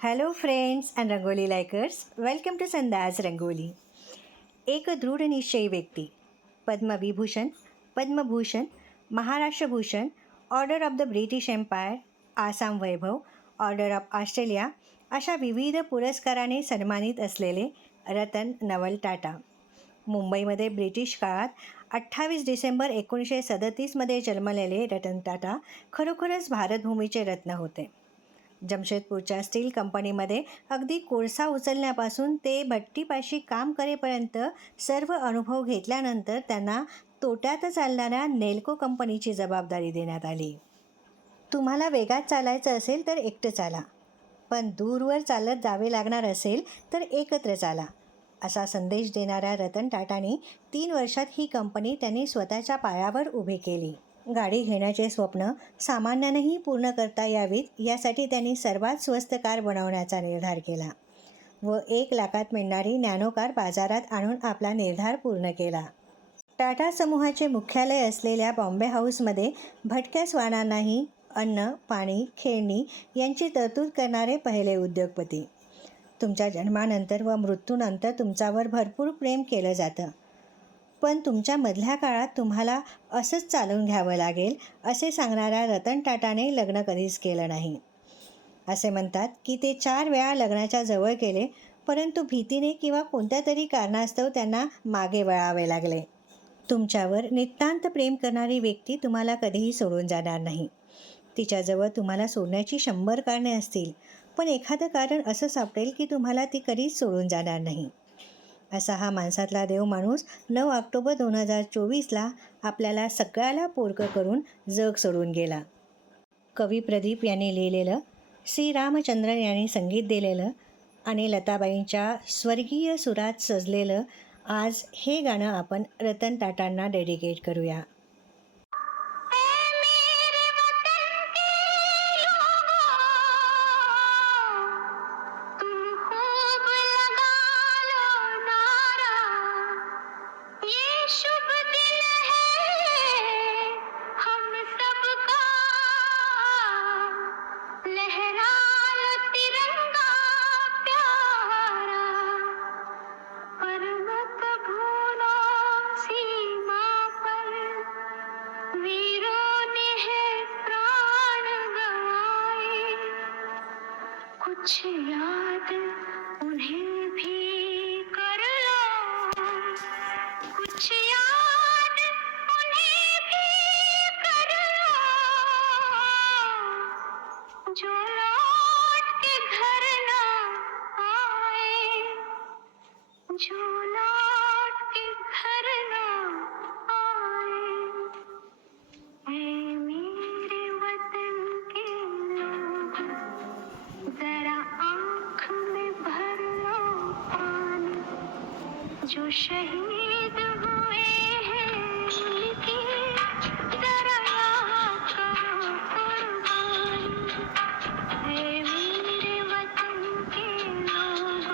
Hello friends and rangoli likers, welcome to Sandaj rangoli. एक दृढ निश्चयी व्यक्ती, Padma Vibhushan, Padma Bhushan, Maharashtra Bhushan, order of the British empire, Assam Vaibhav, order of Australia अशा विविध पुरस्काराने सन्मानित असलेले रतन नवल टाटा. मुंबईमध्ये ब्रिटिश काळात 28 डिसेंबर 1937मध्ये जन्मलेले रतन टाटा खरोखरच भारतभूमीचे रत्न होते. जमशेदपूरच्या स्टील कंपनीमध्ये अगदी कोळसा उचलण्यापासून ते भट्टीपाशी काम करेपर्यंत सर्व अनुभव घेतल्यानंतर त्यांना तोट्यात चालणाऱ्या नेल्को कंपनीची जबाबदारी देण्यात आली. तुम्हाला वेगात चालायचं असेल तर एकटं चाला, पण दूरवर चालत जावे लागणार असेल तर एकत्र चाला, असा संदेश देणाऱ्या रतन टाटांनी 3 वर्षात ही कंपनी त्यांनी स्वतःच्या पायावर उभी केली. गाडी घेण्याचे स्वप्न सामान्यांनाही पूर्ण करता यावीत यासाठी त्यांनी सर्वात स्वस्त कार बनवण्याचा निर्धार केला व 1 लाखात मिळणारी नॅनो कार बाजारात आणून आपला निर्धार पूर्ण केला. टाटा समूहाचे मुख्यालय असलेल्या बॉम्बे हाऊसमध्ये भटक्या श्वानांनाही अन्न, पाणी, खेळणी यांची तरतूद करणारे पहिले उद्योगपती. तुमच्या जन्मानंतर व मृत्यूनंतर तुमच्यावर भरपूर प्रेम केलं जातं, पण तुमच्या मधल्या काळात तुम्हाला असंच चालून घ्यावं लागेल असे सांगणाऱ्या रतन टाटाने लग्न कधीच केलं नाही. असे म्हणतात की ते 4 वेळा लग्नाच्या जवळ केले, परंतु भीतीने किंवा कोणत्या तरी कारणास्तव त्यांना मागे वळावे लागले. तुमच्यावर नितांत प्रेम करणारी व्यक्ती तुम्हाला कधीही सोडून जाणार नाही. तिच्याजवळ तुम्हाला सोडण्याची 100 कारणे असतील, पण एखादं कारण असं सापडेल की तुम्हाला ती कधीच सोडून जाणार नाही. असा हा माणसातला देव माणूस 9 ऑक्टोबर 2024ला आपल्याला सगळ्याला पोरकं करून जग सोडून गेला. कवी प्रदीप यांनी लिहिलेलं, श्री रामचंद्रन यांनी संगीत दिलेलं आणि लताबाईंच्या स्वर्गीय सुरात सजलेलं आज हे गाणं आपण रतन टाटांना डेडिकेट करूया. कुछ याद उन्हें भी कर लो, कुछ याद उन्हें भी कर लो, जो लौट के घर ना आए, जो लौट के घर ना आए. ऐ मेरे वतन के लोग, जरा आँख में भर लो पानी, जो शहीद हुए हैं उनकी जरा याद करो कुर्बानी. ऐ मेरे वतन के लोग,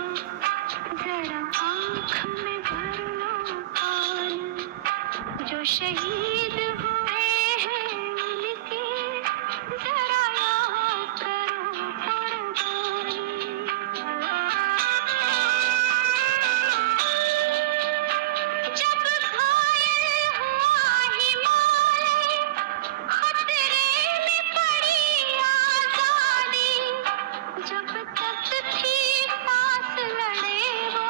जरा आँख में भर लो पानी, जो शहीद हुए हैं उनकी जरा याद करो कुर्बानी. जब घायल हुआ हिमालय, खतरे में पड़ी आजादी, जब तक थी सांस लड़े वो,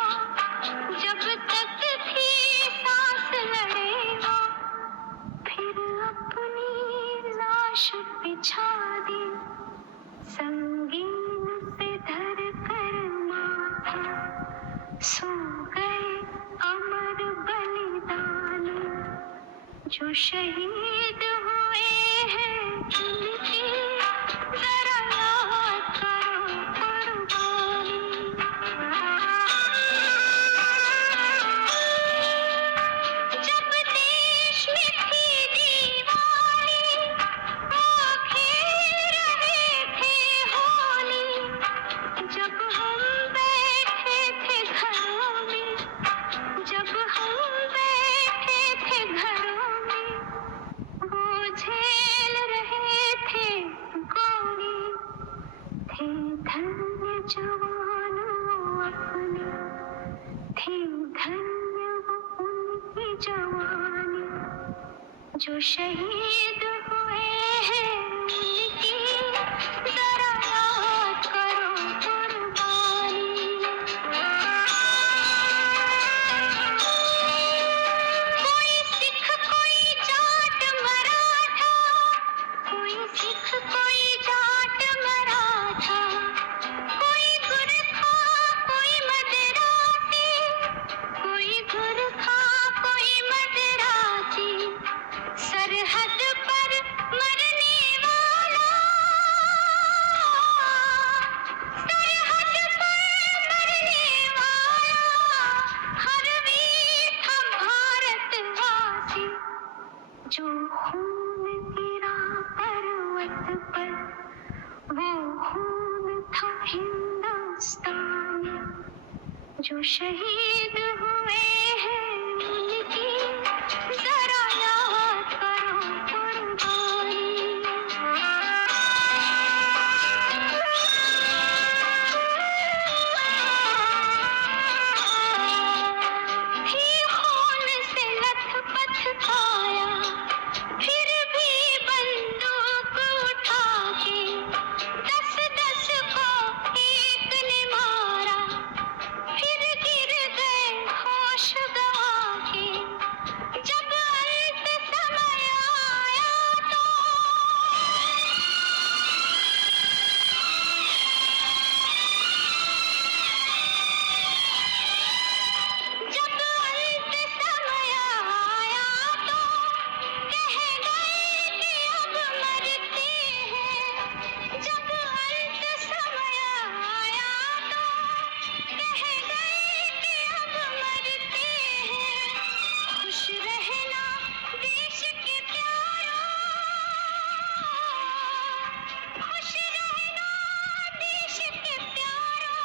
जब तक थी सांस लड़े वो, फिर अपनी लाश बिछा दी, संगीन पे धर कर माथा, सो गए अमर बलिदानी, जो शहीद हुए हैं उनकी जरा याद करो कुर्बानी. जब देश में थी दीवानी, वो खेल रहे थे होली, जब हम बैठे थे घरों में, जब हम बैठे थे घरों में, जो शहीद हुए हैं उनकी जरा याद करो कुर्बानी। कोई सिख कोई जाट मराठा, कोई सिख कोई जाट मराठा, कोई गुरखा कोई मदरासी, कोई गुरखा कोई मदरासी, सरहद पर मरने वाला, सरहद पर मरने वाला, हर वीर था भारतवासी। जो खून गिरा पर्वत पर वो खून था हिंदुस्तानी। जो शहीद हुए हैं उनकी जरा याद करो कुर्बानी। थी खून से लथपथ काया, फिर भी बंदूक उठा के 10-10 को एक ने मारा, फिर गिर गए होश गवा के। जब अंत समय आया तो जब अंत समय आया तो कह गए कि अब मरते हैं। जब अंत समय आया तो कह गए कि अब मरते हैं। खुश रहना देश के प्यारों, खुश रहना देश के प्यारों,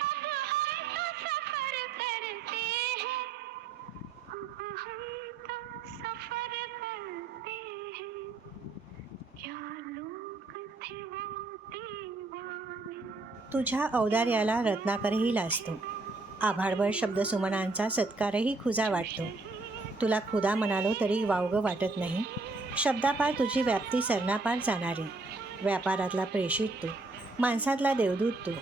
अब हम तो सफर करते हैं, अब हम तो सफर करते हैं। क्या लोग थे वो दीवाने। तुझ्या औदार्याला रत्नाकरही लाजतो. आभाळभर शब्दसुमनांचा सत्कारही खुजा वाटतो. तुला खुदा म्हणालो तरी वावगं वाटत नाही. शब्दापार तुझी व्याप्ती सरनापार जाणारी. व्यापारातला प्रेषित तू, माणसातला देवदूत तू.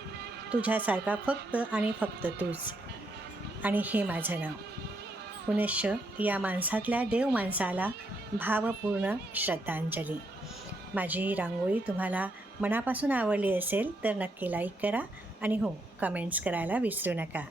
तुझ्यासारखा फक्त आणि फक्त तूच. आणि हे माझं नाव. पुनश्च या माणसातल्या देव माणसाला भावपूर्ण श्रद्धांजली. माझी ही रांगोळी तुम्हाला मनापासून आवडली असेल तर नक्की लाईक करा आणि हो, कमेंट्स करायला विसरू नका.